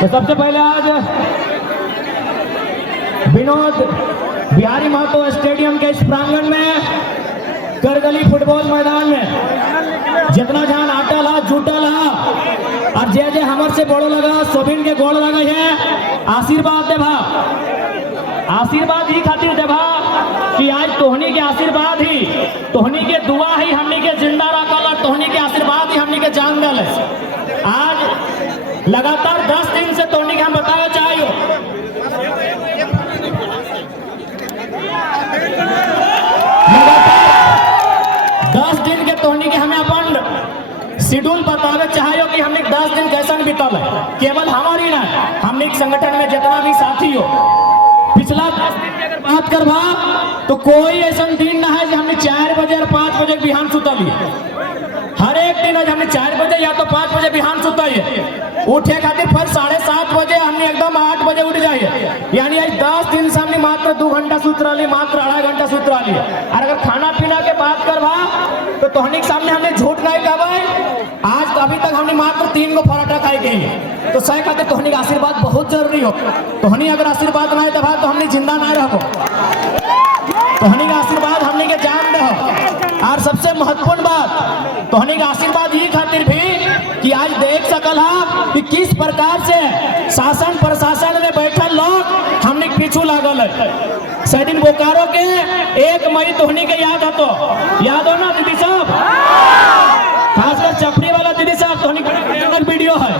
तो सबसे पहले आज विनोद बिहारी महतो स्टेडियम के इस प्रांगण में करगली फुटबॉल मैदान में जितना जहां आटा ला जूटा ला और जे जे हमर से बड़ो लगा सोबिन के गोड़ लगा है आशीर्वाद दे भा, आशीर्वाद ही खातिर दे भा कि आज तोहनी के आशीर्वाद ही, तोहनी के दुआ ही हमनी के जिंदा रखल और तोहनी के आशीर्वाद ही हमनी के जान दल है। आज लगातार 10 दिन से तोहनी के हम बतावे चाहिए 10 दिन के तोहनी के हमें अपन शेड्यूल बतावे चाहिए कि हमने 10 दिन कैसा बीतल है। केवल हमारी ना, हमने संगठन में जितना भी साथी हो पिछला 10 दिन की अगर बात करवा तो कोई ऐसा दिन ना है कि हमने 4 बजे और 5 बजे बिहान सुतल है। हर एक दिन आज हमने 4 बजे या तो 5 बजे बिहान सुता है, उठे खातिर फिर 7:30 बजे हमने एकदम 8 बजे उठ जाइए। यानी आज 10 दिन से हमने मात्र 2 घंटा सुत रही, मात्र 2.5 घंटा सुत रही। और अगर खाना पीना के बात करवा तो तोहनी के सामने हमने झूठ नहीं कहा। आज तो अभी तक हमने मात्र 3 गो पराठा खाई गई। तो सही कहते तोहनी का आशीर्वाद बहुत जरूरी हो। तोहनी अगर आशीर्वाद नहीं दबा तो हमने जिंदा नहीं रहो। तोहनी का आशीर्वाद हमने के जान दो। और सबसे महत्वपूर्ण बात तोहनी का आशीर्वाद ये खातिर भी कि आज देख सकल हा कि किस प्रकार से शासन प्रशासन में बैठल लोग हमने पीछू लागल है। सैदिन बोकारो के 1 मई तोहनी के याद हो, तो याद हो ना दीदी साहब, खासकर चपड़ी वाला दीदी साहब तोहनी का वीडियो है।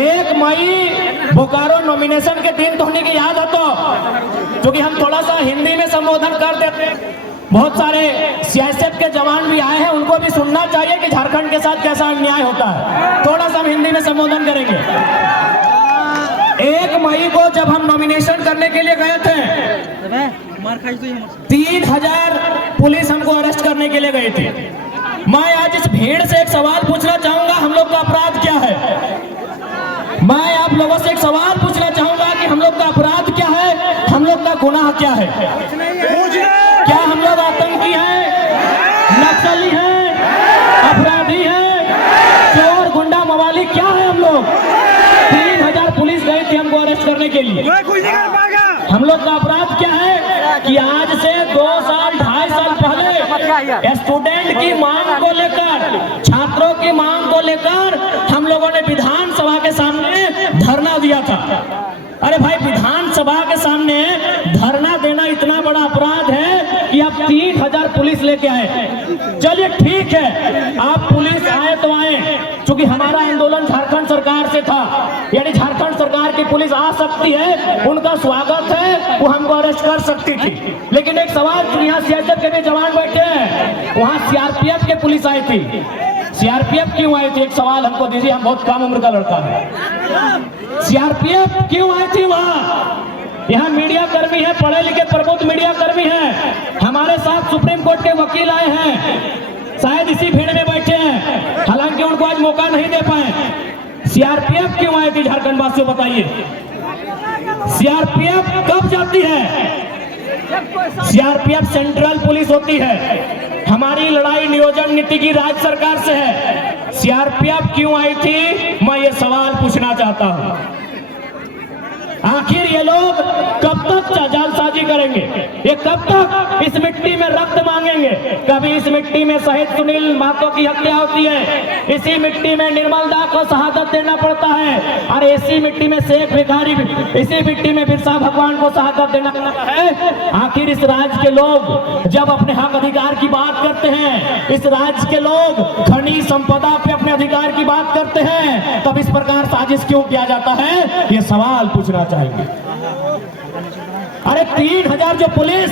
1 मई बोकारो नॉमिनेशन के दिन तोहनी के याद हो, तो क्योंकि हम थोड़ा सा हिंदी में संबोधन कर देते, बहुत सारे सीआईएसएफ के जवान भी आए हैं, उनको भी सुनना चाहिए कि झारखंड के साथ कैसा अन्याय होता है। थोड़ा सा हम हिंदी में संबोधन करेंगे। 1 मई को जब हम नॉमिनेशन करने के लिए गए थे 3000 पुलिस हमको अरेस्ट करने के लिए गई थी। मैं आज इस भीड़ से एक सवाल पूछना चाहूंगा, हम लोग का अपराध क्या है? मैं आप लोगों से एक सवाल पूछना चाहूंगा कि हम लोग का अपराध क्या है, हम लोग का गुनाह क्या है? क्या हम लोग आतंकी हैं, नक्सली हैं, अपराधी हैं, चोर गुंडा मवाली क्या है हम लोग? 3000 पुलिस गई थी हमको अरेस्ट करने के लिए। हम लोग का अपराध क्या है कि आज से 2 साल 2.5 साल पहले स्टूडेंट की मांग को लेकर, छात्रों की मांग को लेकर हम लोगों ने विधानसभा के सामने धरना दिया था। अरे भाई, विधानसभा के सामने धरना देना इतना बड़ा अपराध है कि आप 3000 पुलिस लेके आए। चलिए ठीक है, आप पुलिस आए तो आए, क्योंकि हमारा आंदोलन झारखंड सरकार से था, यानी झारखंड सरकार की पुलिस आ सकती है, उनका स्वागत है, वो हमको अरेस्ट कर सकती थी। लेकिन एक सवाल, यहाँ सीआईएसएफ के भी जवान बैठे हैं, वहाँ सीआरपीएफ के पुलिस आई थी। सीआरपीएफ क्यों आई थी? एक सवाल हमको दीजिए, हम बहुत कम उम्र का लड़का है। सीआरपीएफ क्यों आई थी वहाँ? यहाँ मीडिया कर्मी है, पढ़े लिखे प्रबुद्ध मीडिया कर्मी हैं, हमारे साथ सुप्रीम कोर्ट के वकील आए हैं, शायद इसी भीड़ में बैठे हैं, हालांकि उनको आज मौका नहीं दे पाए। सीआरपीएफ क्यों आई थी झारखंड वासियों बताइए? सीआरपीएफ कब जाती है? सीआरपीएफ सेंट्रल पुलिस होती है। हमारी लड़ाई नियोजन नीति की राज्य सरकार से है। सीआरपीएफ क्यों आई थी, मैं ये सवाल पूछना चाहता हूं। आखिर ये लोग कब तक जालसाजी करेंगे? ये कब तक इस मिट्टी में रक्त मांगेंगे? कभी इस मिट्टी में शहीद सुनील महतो की हत्या होती है, इसी मिट्टी में निर्मल दा को शहादत देना पड़ता है, और इसी मिट्टी में शेख भिखारी, इसी मिट्टी में बिरसा भगवान को शहादत देना पड़ता है। आखिर इस राज्य के लोग जब अपने हक अधिकार की बात करते हैं, इस राज्य के लोग खनिज संपदा पे अपने अधिकार की बात करते हैं, तब इस प्रकार साजिश क्यों किया जाता है? ये सवाल पूछना चाहिए। अरे 3000 जो पुलिस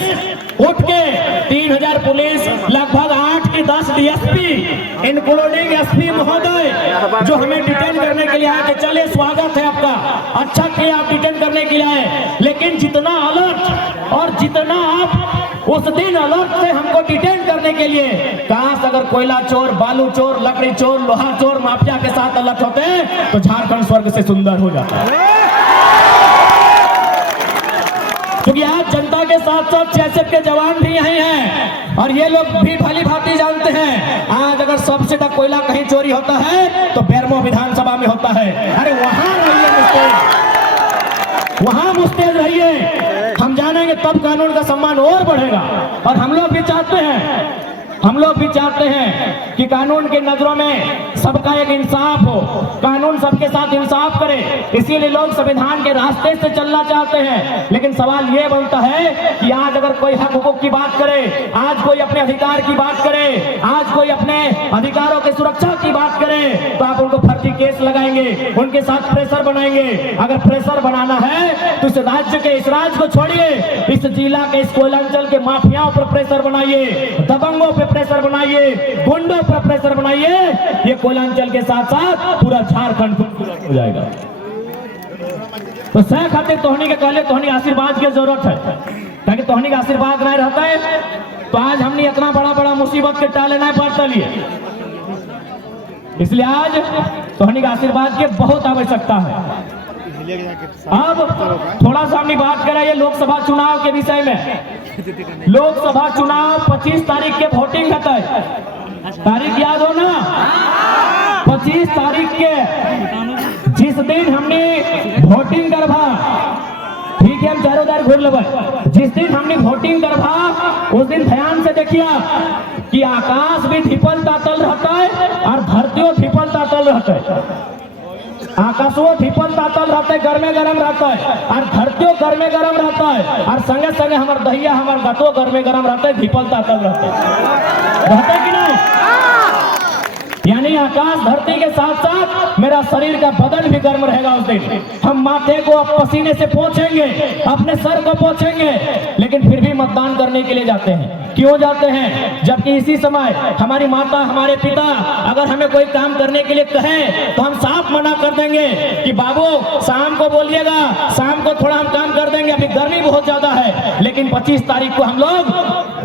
उठ के 3000 पुलिस, लगभग 8 की 10 डीएसपी इंक्लूडिंग एसपी महोदय जो हमें डिटेन करने के लिए आए थे। चलिए, स्वागत है आपका, अच्छा किया आप डिटेन करने के लिए आए। लेकिन जितना अलर्ट और जितना आप उस दिन अलर्ट से हमको डिटेन करने के लिए, काश अगर कोयला चोर, बालू चोर, लकड़ी चोर, लोहा चोर, माफिया के साथ अलर्ट होते तो झारखंड स्वर्ग से सुंदर हो जाता। क्योंकि आज जनता के साथ साथ सीआईएसएफ के जवान भी यही हैं, और ये लोग भी भली भांति जानते हैं आज अगर सबसे ज्यादा कोयला कहीं चोरी होता है तो बेरमो विधानसभा में होता है। अरे वहां पे वहां मुस्तैद रहिए, हम जानेंगे तब कानून का सम्मान और बढ़ेगा। और हम लोग भी चाहते हैं कि कानून की नजरों में सबका एक इंसाफ हो, कानून सबके साथ इंसाफ करे, इसीलिए लोग संविधान के रास्ते से चलना चाहते हैं। लेकिन सवाल ये बनता है कि आज अगर कोई हक हुकूक की बात करे, आज कोई अपने अधिकार की बात करे, आज कोई अपने अधिकारों की सुरक्षा की बात करे, तो आप उनको फर्जी केस लगाएंगे, उनके साथ प्रेशर बनाएंगे। अगर प्रेशर बनाना है तो इस राज्य को छोड़िए, इस जिला के, इस कोयलांचल के माफियाओं पर प्रेशर बनाइए, दबंगों पर प्रेशर बनाइए, गुंडों पर प्रेशर बनाइए। ये कोयलांचल के साथ साथ पूरा झारखंड हो जाएगा। तो सह खातिर तोहनी के कहले तोहनी आशीर्वाद की जरूरत है, ताकि तोहनी का आशीर्वाद नहीं रहता है तो आज हमने इतना बड़ा मुसीबत के टाले नहीं पड़ता लिए। इसलिए आज तोहनी का आशीर्वाद की बहुत आवश्यकता है। अब थोड़ा सा हमने बात करें ये लोकसभा चुनाव के विषय में। लोकसभा चुनाव 25 तारीख के वोटिंग होता है, तारीख याद हो ना? 25 तारीख के जिस दिन हमने वोटिंग करवा, ठीक है, हम चारों दार घूर लेबे, जिस दिन हमने वोटिंग करवा उस दिन ध्यान से देखिए कि आकाश भी धिपल तातल रहता है और धरतियों धिपल तातल रहता है। आकाशों धिपल तातल रहता है, गर्मे गरम रहता है, और धरतियों गर्मे गरम रहता है, और संगे संगे हमार दहिया हमार गतो गर्मे गरम रहता है, धिपल तातल रहता है। रहता है कि नहीं? यानी आकाश धरती के साथ साथ मेरा शरीर का बदन भी गर्म रहेगा उस दिन। हम माथे को अब पसीने से पोंछेंगे, अपने सर को पोंछेंगे, लेकिन फिर भी मतदान करने के लिए जाते हैं। क्यों जाते हैं? जबकि इसी समय हमारी माता, हमारे पिता अगर हमें कोई काम करने के लिए कहें तो हम साफ मना कर देंगे कि बाबू शाम को बोलिएगा, शाम को थोड़ा हम काम कर देंगे, अभी गर्मी बहुत ज्यादा है। लेकिन 25 तारीख को हम लोग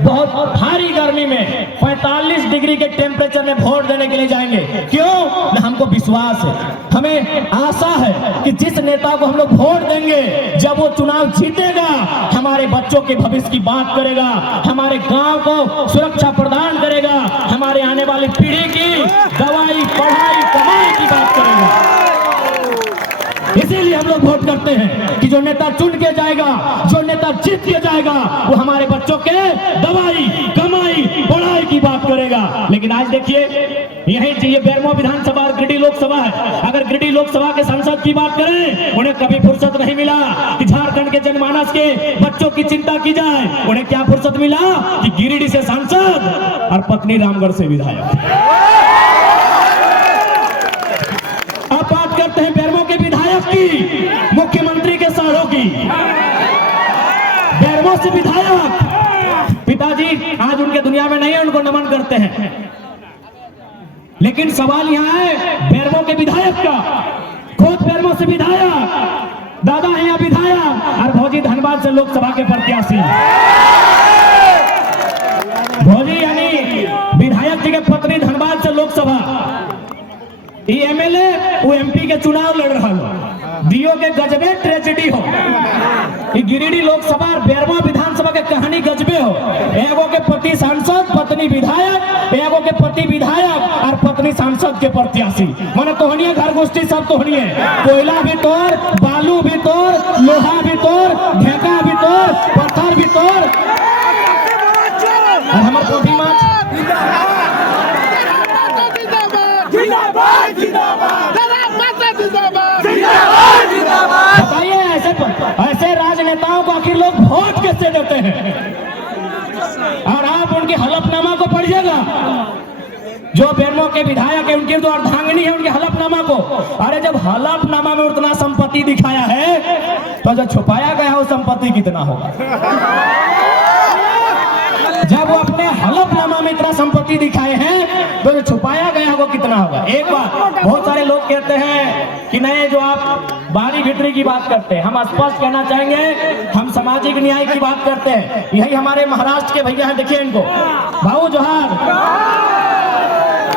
बहुत भारी गर्मी में 45 डिग्री के टेम्परेचर में वोट देने के लिए जाएंगे। क्यों? हमको विश्वास है, हमें आशा है कि जिस नेता को हम लोग वोट देंगे, जब वो चुनाव जीतेगा, हमारे बच्चों के भविष्य की बात करेगा, हमारे गांव को सुरक्षा प्रदान करेगा, हमारे आने वाली पीढ़ी की दवाई, पढ़ाई, कमाई की बात करेगा। इसीलिए हम लोग वोट करते हैं कि जो नेता चुन के जाएगा, जो नेता जीत के जाएगा, वो हमारे बच्चों के दवाई, कमाई, पढ़ाई की बात करेगा। लेकिन आज देखिए, यही बेरमो विधानसभा और गिरिडीह लोकसभा है। अगर गिरिडीह लोकसभा के सांसद की बात करें, उन्हें कभी फुर्सत नहीं मिला कि झारखंड के जनमानस के बच्चों की चिंता की जाए। उन्हें क्या फुर्सत मिला कि गिरिडीह से सांसद और पत्नी रामगढ़ से विधायक। अब बात करते हैं बेरमो के विधायक की, मुख्यमंत्री के सारों की। बेरमो से विधायक पिताजी आज उनके दुनिया में नहीं है, उनको नमन करते हैं। लेकिन सवाल यहाँ है बेरमो के विधायक का, खुद बेरमो से विधायक, दादा है यहाँ विधायक, और भौजी धनबाद से लोकसभा के प्रत्याशी। भौजी यानी विधायक जी के पत्नी धनबाद से लोकसभा, ये एमएलए वो एमपी के चुनाव लड़ रहा हो। दियो के गजबे ट्रेजेडी हो। ये गिरिडीह लोकसभा और बेरमो विधानसभा के कहानी गजबे हो। एगो के पति सांसद, पत्नी विधायक, एगो के पति विधायक और पत्नी सांसद के प्रत्याशी। माने तोहनिए घर गोष्ठी सब तोहनिए, कोयला भी तोड़, बालू भी तोड़, लोहा भी तोड़, ढेका भी तोड़, पत्थर भी तोड़, और हमारे पोठी माछ बताइए, ऐसे राजनेताओं को आखिर लोग वोट कैसे देते हैं? और आप उनके हलफनामा को पढ़िएगा, जो बेरमो के विधायक है, उनकी जो अर्धांगिनी है, उनके हलफनामा को। अरे जब हलफनामा में उतना संपत्ति दिखाया है, तो जो छुपाया गया वो संपत्ति कितना होगा? जब वो अपने हलफनामा में इतना संपत्ति दिखाए हैं, तो जो छुपाया गया वो कितना होगा? एक बात, बहुत सारे लोग कहते हैं कि नहीं, जो आप बारी भीतरी की बात करते हैं, हम स्पष्ट कहना चाहेंगे, हम सामाजिक न्याय की बात करते हैं। यही हमारे महाराष्ट्र के भैया हैं, देखिए इनको, भाऊ जोहार,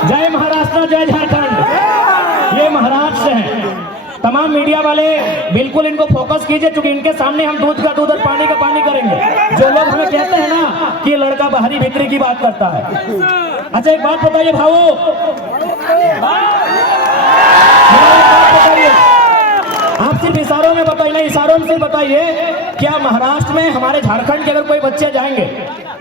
जय महाराष्ट्र, जय झारखंड। ये महाराष्ट्र से हैं। तमाम मीडिया वाले बिल्कुल इनको फोकस कीजिए, क्योंकि इनके सामने हम दूध का दूध और पानी का पानी करेंगे। जो लोग हमें कहते हैं ना कि ये लड़का बाहरी भीतरी की बात करता है। अच्छा एक बात बताइए भाऊ, आप सिर्फ सिर्फ इशारों में बताइए, नहीं इशारों में सिर्फ बताइए, क्या महाराष्ट्र में हमारे झारखंड के अगर कोई बच्चे जाएंगे,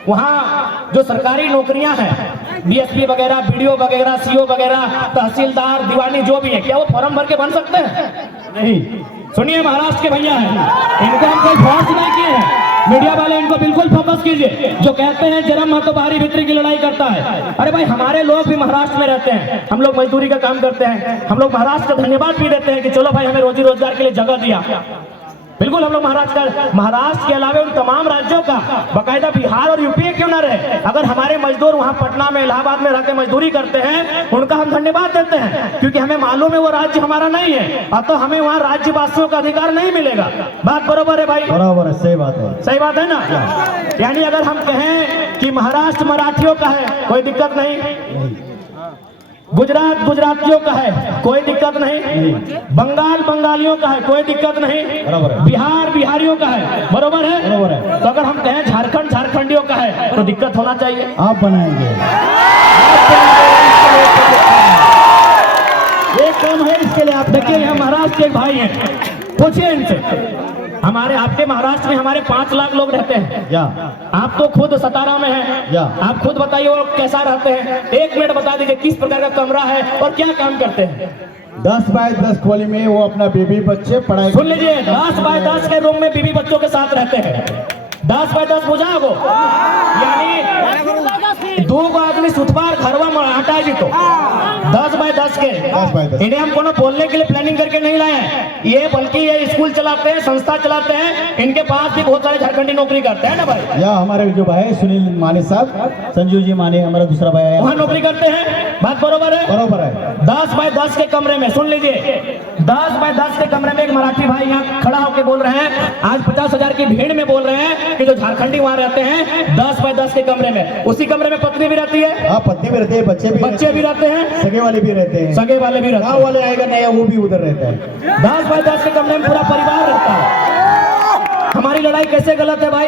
वहाँ जो सरकारी नौकरियां हैं, डीएसपी वगैरह, बीडीओ वगैरह, सीओ वगैरह, तहसीलदार, दीवानी जो भी है, क्या वो फॉर्म भर के बन सकते हैं? नहीं। सुनिए, महाराष्ट्र के भैया हैं, इनको हम कोई फोर्स नहीं किए हैं। मीडिया वाले इनको बिल्कुल फोकस कीजिए। जो कहते हैं जन्म महतो बाहरी भीतरी की लड़ाई करता है, अरे भाई हमारे लोग भी महाराष्ट्र में रहते हैं, हम लोग मजदूरी का काम करते हैं, हम लोग महाराष्ट्र का धन्यवाद भी देते हैं कि चलो भाई हमें रोजी रोजगार के लिए जगह दिया। बिल्कुल हम लोग महाराष्ट्र के अलावा उन तमाम राज्यों का, बाकायदा बिहार और यूपी क्यों ना रहे, अगर हमारे मजदूर वहाँ पटना में, इलाहाबाद में रहकर मजदूरी करते हैं, उनका हम धन्यवाद देते हैं, क्योंकि हमें मालूम है वो राज्य हमारा नहीं है, अब तो हमें वहाँ राज्यवासियों का अधिकार नहीं मिलेगा। बात बरोबर है भाई? बराबर है, सही बात है, सही बात है ना। यानी अगर हम कहें कि महाराष्ट्र मराठियों का है, कोई दिक्कत नहीं, गुजरात गुजरातियों का है, कोई दिक्कत नहीं, बंगाल बंगालियों का है, कोई दिक्कत नहीं, बिहार बिहारियों का है, बरोबर है, बरोबर है। तो अगर हम कहें झारखंड झारखंडियों का है तो दिक्कत होना चाहिए। आप बनाएंगे, एक काम है इसके लिए। आप देखिए यहाँ महाराष्ट्र के भाई हैं, पूछिए इनसे, हमारे आपके महाराष्ट्र में हमारे 5 लाख लोग रहते हैं, या आप तो खुद सतारा में हैं, या आप खुद बताइए वो कैसा रहते हैं। 1 मिनट बता दीजिए किस प्रकार का कमरा है और क्या काम करते हैं। 10 बाय 10 खोली में वो अपना बीबी बच्चे पढ़ाई। सुन लीजिए, 10 बाय 10 के रूम में बीबी बच्चों के साथ रहते हैं। 10 बाय 10 बुझा वो, यानी 2 आदमी सुतबार घरवा में हटा जी तो 10 बाय 10 के। इन्हें हम कोनो बोलने के लिए प्लानिंग करके नहीं लाए हैं, ये बल्कि ये स्कूल चलाते हैं, संस्था चलाते हैं, इनके पास भी बहुत सारे झारखंडी नौकरी करते हैं ना भाई। या हमारे जो भाई सुनील माने साहब, संजू जी माने हमारा दूसरा भाई है, वहाँ नौकरी करते हैं। बात बरोबर है, बरोबर है। 10 बाय 10 के कमरे में, सुन लीजिए, 10 बाय 10 के कमरे में एक मराठी भाई यहाँ खड़ा होकर बोल रहे हैं, आज 50,000 की भीड़ में बोल रहे हैं कि जो झारखंडी वहाँ रहते हैं 10 बाय 10 के कमरे में, उसी कमरे में पत्नी भी रहती है। हाँ, पत्नी भी रहती है, बच्चे भी रहते हैं, सगे वाले भी रहते हैं, सगे वाले भी रहते हैं, गाँव वाले आएगा नहीं वो भी उधर रहता है। 10 बाय 10 के कमरे में पूरा परिवार रहता है। हमारी लड़ाई कैसे गलत है भाई,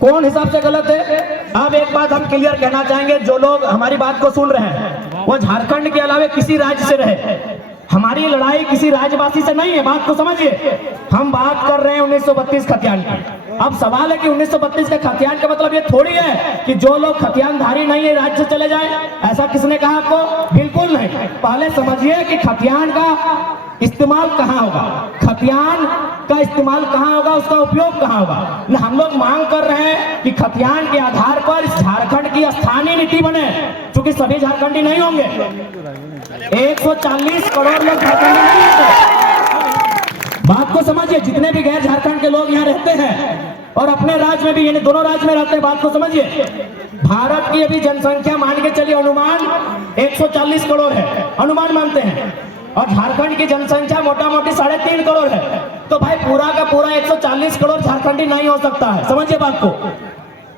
कौन हिसाब से गलत है? अब एक बात हम क्लियर कहना चाहेंगे, जो लोग हमारी बात को सुन रहे हैं वो झारखंड के अलावा किसी राज्य से रहे, हमारी लड़ाई किसी राज्यवासी से नहीं है, बात को समझिए। हम बात कर रहे हैं 1932 खतियान की। अब सवाल है कि 1932 के खतियान का मतलब ये थोड़ी है कि जो लोग खतियानधारी नहीं है राज्य से चले जाए, ऐसा किसने कहा आपको? बिल्कुल नहीं। पहले समझिए कि खतियान का इस्तेमाल कहाँ होगा, खतियान का इस्तेमाल कहाँ होगा, उसका उपयोग कहाँ होगा। न हम लोग मांग कर रहे हैं कि खतियान के आधार पर इस झारखंड की स्थानीय नीति बने, क्योंकि सभी झारखंडी नहीं होंगे, 140 करोड़ लोग झारखंडी नहीं होंगे। बात को समझिए, जितने भी गैर झारखंड के लोग यहाँ रहते हैं और अपने राज्य में भी, यानी दोनों राज्य में रहते हैं, बात को समझिए। भारत की अभी जनसंख्या मान के चलिए अनुमान 140 करोड़ है, अनुमान मानते हैं, और झारखंड की जनसंख्या मोटा मोटी 3.5 करोड़ है। तो भाई पूरा का पूरा 140 करोड़ झारखंडी नहीं हो सकता है, समझिए बात को।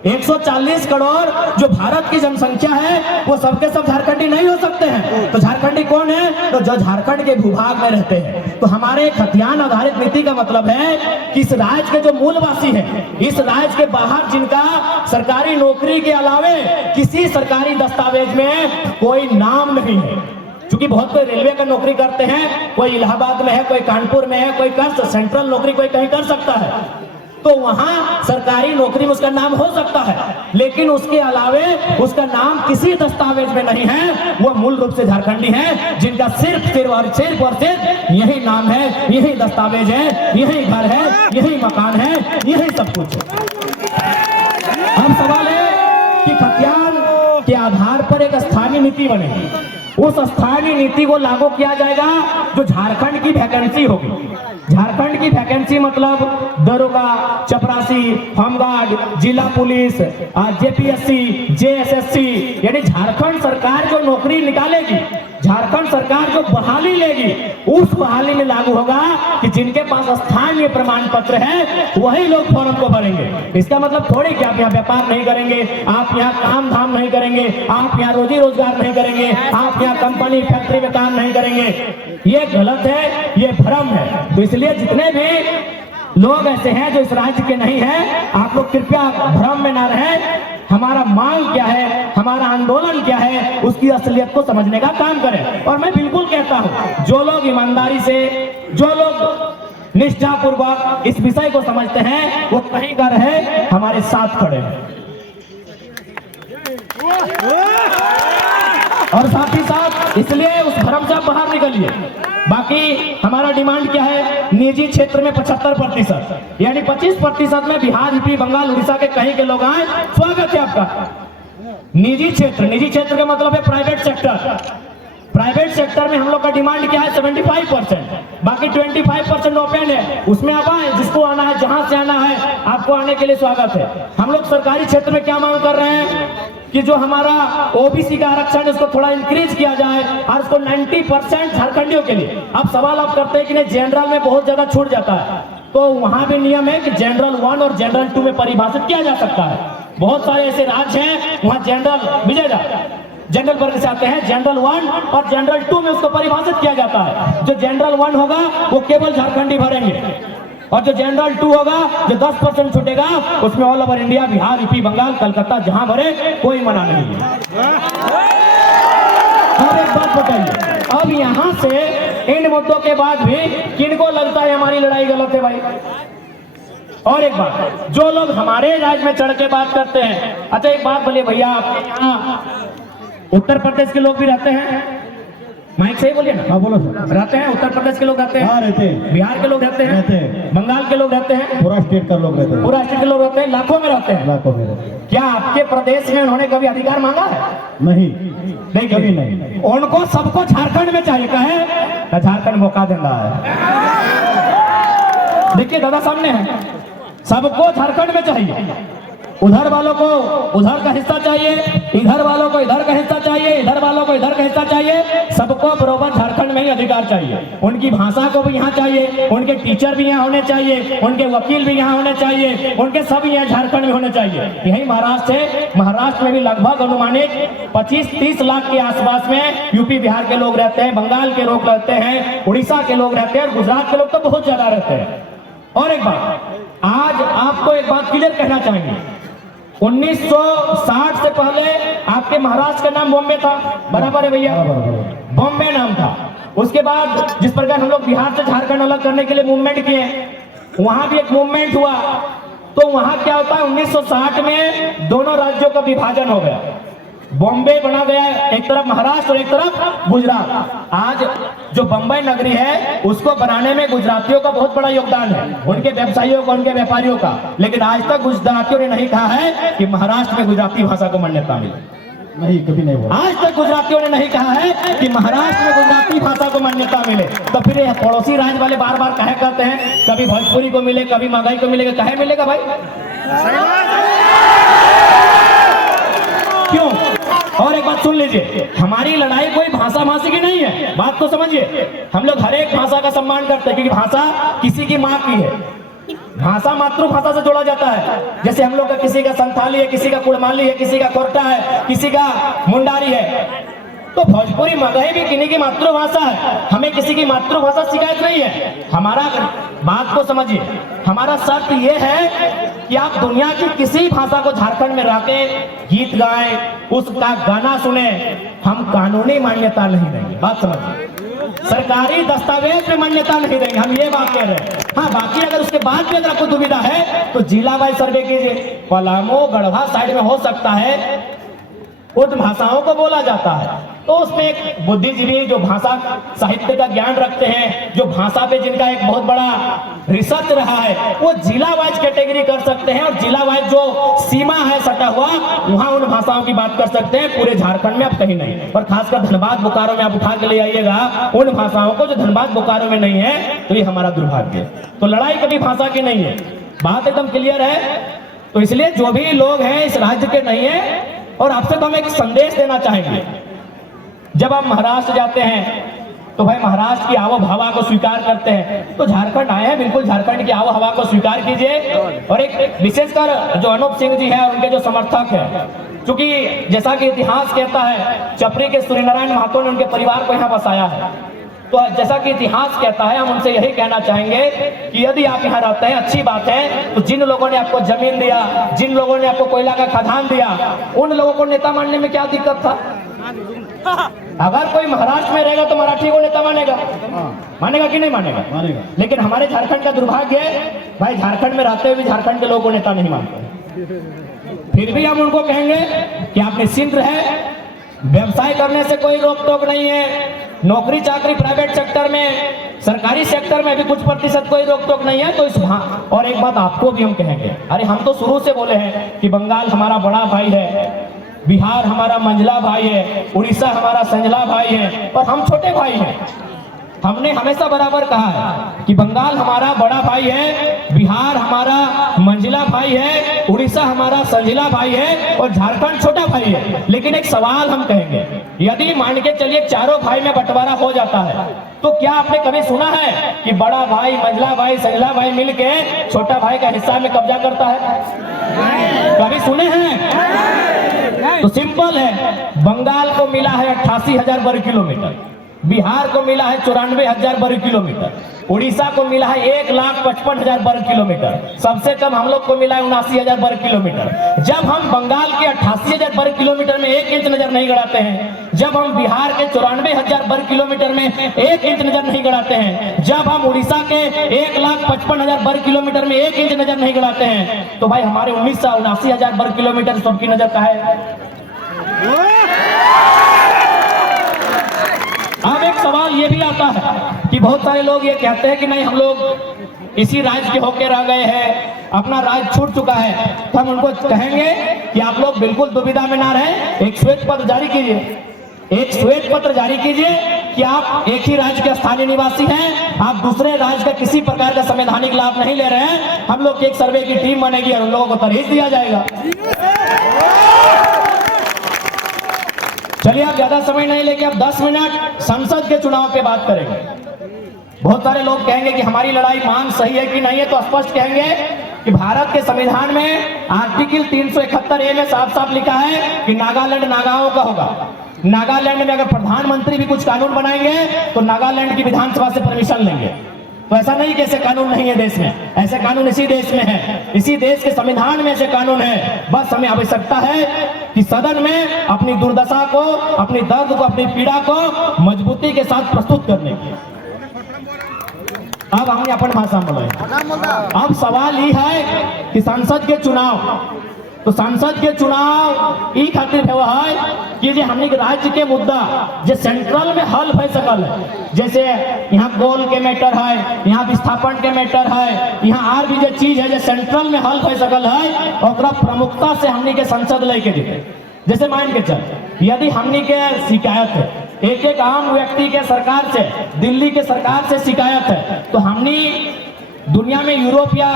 140 करोड़ जो भारत की जनसंख्या है वो सबके सब झारखंडी नहीं हो सकते हैं। तो झारखंडी कौन है? तो जो झारखंड के भूभाग में रहते हैं। तो हमारे खतियान आधारित नीति का मतलब है कि इस राज्य के जो मूलवासी हैं, इस राज्य के बाहर जिनका सरकारी नौकरी के अलावे किसी सरकारी दस्तावेज में कोई नाम नहीं है, क्योंकि बहुत कोई रेलवे का नौकरी करते हैं, कोई इलाहाबाद में है, कोई कानपुर में है, कोई कर सेंट्रल नौकरी कोई कहीं कर सकता है, तो वहां सरकारी नौकरी में उसका नाम हो सकता है, लेकिन उसके अलावे उसका नाम किसी दस्तावेज में नहीं है। वो मूल रूप से झारखंडी हैं, जिनका सिर्फ और सिर्फ यही नाम है, यही दस्तावेज है, यही घर है, यही मकान है, यही सब कुछ है। अब सवाल है कि खतियान के आधार पर एक स्थानीय नीति बनेगी, उस स्थानीय नीति को लागू किया जाएगा जो झारखंड की वैकेंसी होगी। झारखंड की वैकेंसी मतलब दरोगा, चपरासी, होमगार्ड, जिला पुलिस, जेपीएससी, जेएसएससी, यानी झारखंड सरकार जो नौकरी निकालेगी, झारखंड सरकार जो बहाली लेगी, उस बहाली में लागू होगा कि जिनके पास स्थानीय प्रमाण पत्र है वही लोग फॉर्म को भरेंगे। इसका मतलब थोड़ी कि आप यहाँ व्यापार नहीं करेंगे, आप यहाँ काम धाम नहीं करेंगे, आप यहाँ रोजी रोजगार नहीं करेंगे, आप यहाँ कंपनी फैक्ट्री में काम नहीं करेंगे। ये गलत है, ये भ्रम है। तो इसलिए जितने भी लोग ऐसे हैं जो इस राज्य के नहीं हैं, आप लोग कृपया भ्रम में ना रहें। हमारा मांग क्या है, हमारा आंदोलन क्या है, उसकी असलियत को समझने का काम करें। और मैं बिल्कुल कहता हूं, जो लोग ईमानदारी से, जो लोग निष्ठापूर्वक इस विषय को समझते हैं, वो कहीं का रहे हमारे साथ खड़े हैं। और साथ ही साथ इसलिए उस भ्रम से आप बाहर निकलिए। बाकी हमारा डिमांड क्या है, निजी क्षेत्र में 75%, यानी 25% में बिहार, यूपी, बंगाल, उड़ीसा के कहीं के लोग आए, स्वागत है आपका। निजी क्षेत्र का मतलब है प्राइवेट सेक्टर। प्राइवेट सेक्टर में हम लोग का डिमांड क्या है, 75%, बाकी 25% ओपन है, उसमें आप आए, जिसको आना है, जहां से आना है, आपको आने के लिए स्वागत है। हम लोग सरकारी क्षेत्र में क्या मांग कर रहे हैं कि जो हमारा ओबीसी का आरक्षण है उसको थोड़ा इंक्रीज किया जाए और उसको 90% झारखंडियों के लिए। अब सवाल आप करते हैं कि नहीं जनरल में बहुत ज्यादा छूट जाता है, तो वहां भी नियम है कि जनरल 1 और जनरल 2 में परिभाषित किया जा सकता है। बहुत सारे ऐसे राज्य हैं वहां जनरल वर्ग से आते हैं, जनरल 1 और जनरल 2 में उसको परिभाषित किया जाता है। जो जनरल 1 होगा वो केवल झारखंडी भरेंगे, और जो जनरल 2 होगा, जो 10% छूटेगा, उसमें all over India, Bihar, UP, Bengal, Calcutta जहां भरे, कोई मना नहीं है। अब एक बात बताइए, अब यहां से इन मुद्दों के बाद भी किनको लगता है हमारी लड़ाई गलत है भाई? और एक बात, जो लोग हमारे राज्य में चढ़ के बात करते हैं, अच्छा एक बात बोलिए भैया, आपके यहाँ उत्तर प्रदेश के लोग भी रहते हैं? माइक से ही बोलिए ना। हाँ बोलो सर। रहते हैं, उत्तर प्रदेश के लोग रहते हैं? हाँ रहते हैं। बिहार के लोग रहते हैं? बंगाल के लोग रहते हैं? पूरा स्टेट का लोग रहते हैं। पूरा स्टेट के लोग रहते हैं, लाखों में रहते हैं। लाखों में रहते हैं। क्या आपके प्रदेश में उन्होंने कभी अधिकार मांगा है? नहीं, कभी नहीं। उनको सबको झारखंड में चाहिए, कहे तो झारखंड मौका देना है। देखिए दादा सामने है, सबको झारखंड में चाहिए, उधर वालों को उधर का हिस्सा चाहिए, इधर वालों को इधर का हिस्सा चाहिए, इधर वालों को इधर का हिस्सा चाहिए, सबको बराबर झारखंड में ही अधिकार चाहिए। उनकी भाषा को भी यहाँ चाहिए, उनके टीचर भी यहाँ होने चाहिए, उनके वकील भी यहाँ होने चाहिए, उनके सब यहाँ झारखंड में होने चाहिए। यही महाराष्ट्र है, महाराष्ट्र में भी लगभग अनुमानित 25-30 लाख के आसपास में यूपी बिहार के लोग रहते हैं, बंगाल के लोग रहते हैं, उड़ीसा के लोग रहते हैं, और गुजरात के लोग तो बहुत ज्यादा रहते हैं। और एक बात, आज आपको एक बात क्लियर कहना चाहेंगे, 1960 से पहले आपके महाराष्ट्र का नाम बॉम्बे था, बराबर है भैया? बॉम्बे नाम था। उसके बाद जिस प्रकार हम लोग बिहार से झारखंड अलग करने के लिए मूवमेंट किए, वहां भी एक मूवमेंट हुआ, तो वहां क्या होता है, 1960 में दोनों राज्यों का विभाजन हो गया, बॉम्बे बना गया, एक तरफ महाराष्ट्र और एक तरफ गुजरात। आज जो बम्बई नगरी है उसको बनाने में गुजरातियों का बहुत बड़ा योगदान है, उनके व्यवसायियों का, उनके व्यापारियों का, लेकिन आज तक गुजरातियों ने नहीं कहा है कि महाराष्ट्र में गुजराती भाषा को मान्यता मिले। नहीं, कभी नहीं बोला। आज तक गुजरातियों ने नहीं कहा है कि महाराष्ट्र में गुजराती भाषा को मान्यता मिले। तो फिर ये पड़ोसी राज्य वाले बार बार कहे करते हैं, कभी भोजपुरी को मिले, कभी मगही को मिलेगा, कहे मिलेगा भाई? क्यों? और एक बात सुन लीजिए, हमारी लड़ाई कोई भाषा भाषी की नहीं है, बात को समझिए। हम लोग हर एक भाषा का सम्मान करते हैं, क्योंकि भाषा किसी की माँ की है। भाषा मातृभाषा से जोड़ा जाता है, जैसे हम लोग का किसी का संथाली है, किसी का कुड़माली है, किसी का कोरटा है, किसी का मुंडारी है, तो भोजपुरी मगही भी किन्हीं की मातृभाषा है। हमें किसी की मातृभाषा शिकायत नहीं है। हमारा बात को समझिए, हमारा शर्त यह है कि आप दुनिया की किसी भाषा को झारखंड में रहके गीत गाएं, उसका गाना सुने, हम कानूनी मान्यता नहीं देंगे। बात समझिए, सरकारी दस्तावेज में मान्यता नहीं देंगे, हम ये बात कह रहे हैं। हाँ, बाकी अगर उसके बाद भी अगर आपको दुविधा है तो जिला वाइज सर्वे कीजिए। पलामू, गढ़वा साइड में हो सकता है उन भाषाओं को बोला जाता है, तो उसमें एक बुद्धिजीवी जो भाषा साहित्य का ज्ञान रखते हैं, जो भाषा पे जिनका एक बहुत बड़ा रिसर्च रहा है, वो जिला वाइज कैटेगरी कर सकते हैं, और जिला वाइज जो सीमा है सटा हुआ, वहां उन भाषाओं की बात कर सकते हैं। पूरे झारखंड में अब कहीं नहीं, और खासकर धनबाद बोकारो में आप उठा के ले आइएगा उन भाषाओं को जो धनबाद बोकारो में नहीं है, तो ये हमारा दुर्भाग्य है। तो लड़ाई कभी भाषा की नहीं है, बात एकदम क्लियर है। तो इसलिए जो भी लोग हैं इस राज्य के नहीं है, और आपसे तो हम एक संदेश देना चाहेंगे, जब आप महाराष्ट्र जाते हैं तो भाई महाराष्ट्र की आवा हवा को स्वीकार करते हैं, तो झारखंड आए हैं, बिल्कुल झारखंड की आवा हवा को स्वीकार कीजिए। और एक विशेषकर जो अनूप सिंह जी हैं और उनके जो समर्थक हैं, क्योंकि जैसा कि इतिहास कहता है, चपरी के सूर्यनारायण महतो ने उनके परिवार को यहाँ बसाया है, तो जैसा कि इतिहास कहता है, हम उनसे यही कहना चाहेंगे कि यदि आप यहाँ रहते हैं अच्छी बात है, तो जिन लोगों ने आपको जमीन दिया, जिन लोगों ने आपको कोयला का खदान दिया, उन लोगों को नेता मानने में क्या दिक्कत था? अगर कोई महाराष्ट्र में रहेगा तो मराठी को नेता मानेगा, मानेगा कि नहीं मानेगा? मानेगा। लेकिन हमारे झारखंड का दुर्भाग्य है, भाई झारखंड में रहते हुए भी झारखंड के लोगों को नेता नहीं मानते। फिर भी हम उनको कहेंगे कि आप निश्चिंत रहे, व्यवसाय करने से कोई रोक टोक नहीं है, नौकरी चाकरी प्राइवेट सेक्टर में, सरकारी सेक्टर में भी कुछ प्रतिशत कोई रोक टोक नहीं है। तो इस और एक बात आपको भी हम कहेंगे, अरे हम तो शुरू से बोले हैं कि बंगाल हमारा बड़ा भाई है, बिहार हमारा मंझला भाई है, उड़ीसा हमारा संझला भाई है, और हम छोटे भाई हैं। हमने हमेशा बराबर कहा है कि बंगाल हमारा बड़ा भाई है, बिहार हमारा मंझला भाई है, उड़ीसा हमारा संझला भाई है, और झारखंड छोटा भाई है। लेकिन एक सवाल हम कहेंगे, यदि मान के चलिए चारों भाई में बंटवारा हो जाता है, तो क्या आपने कभी सुना है कि बड़ा भाई, मंझला भाई, संझला भाई मिलके छोटा भाई का हिस्सा में कब्जा करता है? कभी सुने हैं? तो सिंपल है, बंगाल को मिला है 88,000 वर्ग किलोमीटर, बिहार को मिला है 94,000 वर्ग किलोमीटर, उड़ीसा को मिला है 1,55,000 वर्ग किलोमीटर, सबसे कम हम लोग को मिला है 79,000 वर्ग किलोमीटर। जब हम बंगाल के 88,000 वर्ग किलोमीटर में 1 इंच नजर नहीं गड़ाते हैं, जब हम बिहार के 94,000 वर्ग किलोमीटर में 1 इंच नजर नहीं गड़ाते हैं, जब हम उड़ीसा के 1,55,000 वर्ग किलोमीटर में 1 इंच नजर नहीं गड़ाते हैं, तो भाई हमारे 79,000 वर्ग किलोमीटर सबकी नजर कहाँ है? अब एक सवाल ये भी आता है कि बहुत सारे लोग ये कहते हैं कि नहीं, हम लोग इसी राज्य के होकर रह गए हैं, अपना राज्य छूट चुका है। तो हम उनको कहेंगे कि आप लोग बिल्कुल दुविधा में ना रहें, एक श्वेत पत्र जारी कीजिए, एक श्वेत पत्र जारी कीजिए कि आप एक ही राज्य के स्थानीय निवासी हैं, आप दूसरे राज्य का किसी प्रकार का संवैधानिक लाभ नहीं ले रहे हैं। हम लोग की एक सर्वे की टीम बनेगी और उन लोगों को तरहीज दिया जाएगा। चलिए आप ज्यादा समय नहीं लेके अब 10 मिनट संसद के चुनाव पे बात करेंगे। बहुत सारे लोग कहेंगे कि हमारी लड़ाई मान सही है कि नहीं है, तो स्पष्ट कहेंगे कि भारत के संविधान में आर्टिकल 371A में साफ साफ लिखा है कि नागालैंड नागाओं का होगा। नागालैंड में अगर प्रधानमंत्री भी कुछ कानून बनाएंगे तो नागालैंड की विधानसभा से परमिशन लेंगे। तो ऐसा नहीं कि ऐसे कानून नहीं है देश में, ऐसे कानून इसी देश में है, इसी देश के संविधान में ऐसे कानून है। बस हमें आवश्यकता है कि सदन में अपनी दुर्दशा को, अपनी दर्द को, अपनी पीड़ा को मजबूती के साथ प्रस्तुत करने की। अब हमने अपन भाषा में बोला। अब सवाल ये है कि संसद के चुनाव, तो संसद के चुनाव ई खातिर है कि जे हमने के राज्य के मुद्दा जो सेंट्रल में हल हो सकल है, जैसे यहाँ गोल के मैटर है, यहाँ विस्थापन के मैटर है, यहाँ और भी जो चीज है जो सेंट्रल में हल हो सकल है, और प्रमुखता से हमने के संसद लेके देते। जैसे मान के चल, यदि हमने के शिकायत है, एक एक आम व्यक्ति के सरकार से, दिल्ली के सरकार से शिकायत है, तो हमने दुनिया में यूरोप या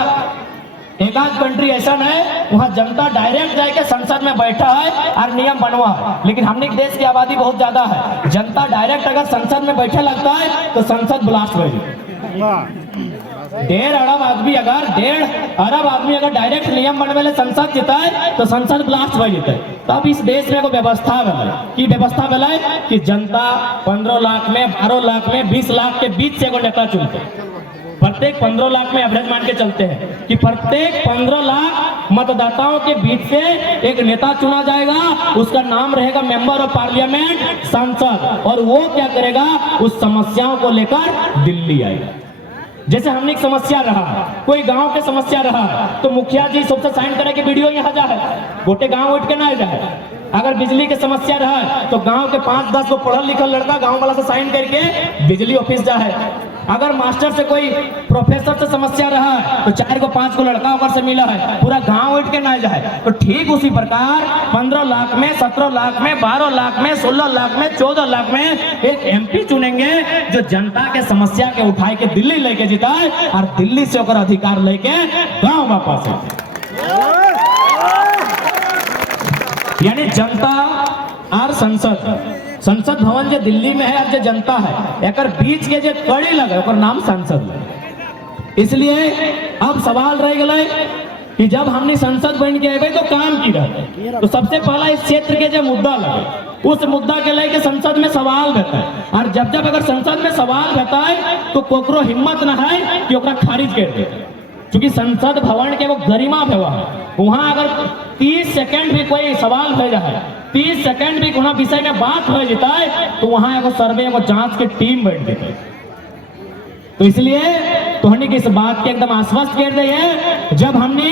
एक आध कंट्री ऐसा है वहां जनता डायरेक्ट जाके संसद में बैठा है और नियम बनवा है। लेकिन हमने देश की आबादी बहुत ज्यादा है, जनता डायरेक्ट अगर संसद में बैठे लगता है तो संसद ब्लास्ट हो जाए। 1.5 अरब आदमी अगर 1.5 अरब आदमी अगर डायरेक्ट नियम बनवे संसद जीता है तो संसद ब्लास्ट हो जाता है। तब इस देश में को व्यवस्था बना कि व्यवस्था बना कि जनता 15 लाख में, 12 लाख में, 20 लाख के बीच से एगो नेता चुनते। प्रत्येक 15 लाख में एवरेज मान के चलते हैं कि प्रत्येक 15 लाख मतदाताओं के बीच से एक नेता चुना जाएगा, उसका नाम रहेगा मेंबर ऑफ पार्लियामेंट, सांसद, और वो क्या करेगा, उस समस्याओं को लेकर दिल्ली आएगा। जैसे हमने एक समस्या रहा, कोई गांव के समस्या रहा, तो मुखिया जी सबसे साइन करे कि वीडियो यहाँ जाए, गोटे गांव उठ के ना जाए। अगर बिजली के समस्या रहा तो गांव के 5-10 को पढ़ल लिखल लड़का गांव वाला से साइन करके बिजली ऑफिस जाए। अगर मास्टर से कोई प्रोफेसर से समस्या रहा तो 4 को 5 को लड़का होकर से मिला है, पूरा गांव उठ के ना जाए। तो ठीक उसी प्रकार 15 लाख में, 17 लाख में, 12 लाख में, 16 लाख में, 14 लाख में एक MP चुनेंगे जो जनता के समस्या के उठाए के दिल्ली लेके जिताए और दिल्ली से होकर अधिकार लेके गांव वापस आए। यानी जनता और संसद भवन जो दिल्ली में है और जो जनता है, एक बीच के जो कड़ी लगे और नाम संसद लगे। इसलिए अब सवाल रह गए कि जब हमने संसद बन के आए तो काम की रहे, तो सबसे पहला इस क्षेत्र के जो मुद्दा लगे उस मुद्दा के लेके संसद में सवाल रहता है। और जब अगर संसद में सवाल रहता है तो कोकरो हिम्मत ना है कि ओकरा खारिज कर दे। क्योंकि संसद भवन के वो गरिमा भवन है, वहां अगर 30 सेकंड भी कोई सवाल हो जाए, 30 सेकंड भी वहां विषय में बात हो जाता है, तो वहां एगो सर्वे एगो जांच की टीम बैठ जाती है। तो इसलिए तोहनी की इस बात के एकदम आश्वस्त कर रही है, जब हमने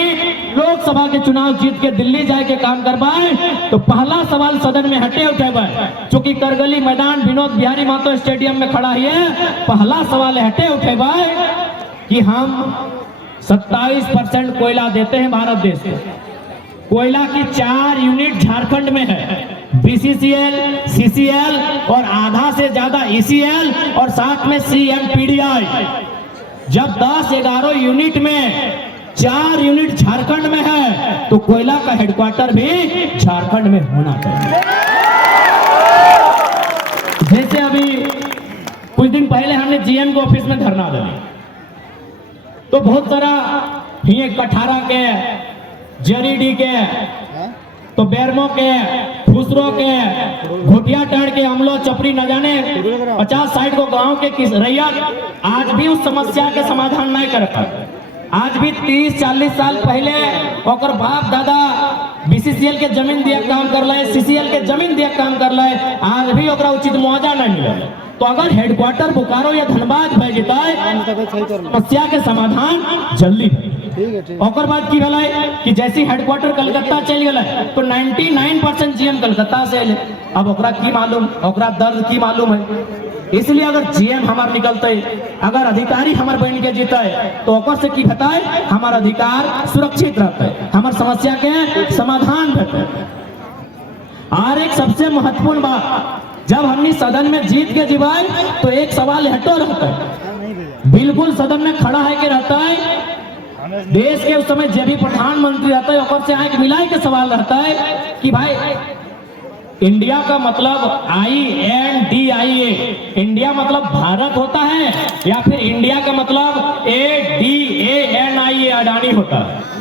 लोकसभा के चुनाव जीत के दिल्ली जाए के काम कर पाए, तो पहला सवाल सदन में हटे उठे पाए, चूंकि करगली मैदान विनोद बिहारी महतो स्टेडियम में खड़ा है, पहला सवाल हटे उठे पाए कि हम 27% कोयला देते हैं भारत देश को। कोयला की 4 यूनिट झारखंड में है, BCCL, CCL और आधा से ज्यादा ECL और साथ में CMPDI। जब 10-11 यूनिट में 4 यूनिट झारखंड में है, तो कोयला का हेडक्वार्टर भी झारखंड में होना चाहिए। जैसे अभी कुछ दिन पहले हमने GM के ऑफिस में धरना दिया, तो बहुत सारा ये कठारा के, जरीडी के, तो बेरमो के, फुसरो के, घोटिया टाड़ के, अमलो चपरी न जाने 50-60 को गांव के किस रैयत आज भी उस समस्या के समाधान नहीं कर पाए। आज भी 30-40 साल पहले ओकर बाप दादा BCCL के जमीन दिया काम कर ले, CCL के जमीन दिया काम कर ले, आज भी ओकरा उचित मुआवजा नहीं मिले। तो अगर हेडक्वार्टर बोकारो या धनबाद भेज देता है, समस्या के समाधान जल्दी और बात की भला कि जैसे हेडक्वार्टर कलकत्ता चल गए, तो 99% GM कलकत्ता से ले। अब ओकरा की मालूम, ओकरा दर्द की मालूम है। इसलिए अगर GM हमार निकलते, अगर अधिकारी हमार बन के जीते, तो ओकर से की बताए हमारा अधिकार सुरक्षित रहता है, हमार समस्या के समाधान रहते है। और एक सबसे महत्वपूर्ण बात, जब हमने सदन में जीत के जीवाए, तो एक सवाल हटो रहता है, बिल्कुल सदन में खड़ा है कि रहता है, देश के उस समय जब भी प्रधानमंत्री रहता है, ओकर से आंख मिलाए के सवाल रहता है कि भाई इंडिया का मतलब INDIA, इंडिया मतलब भारत होता है, या फिर इंडिया का मतलब ADANIA अडानी होता है।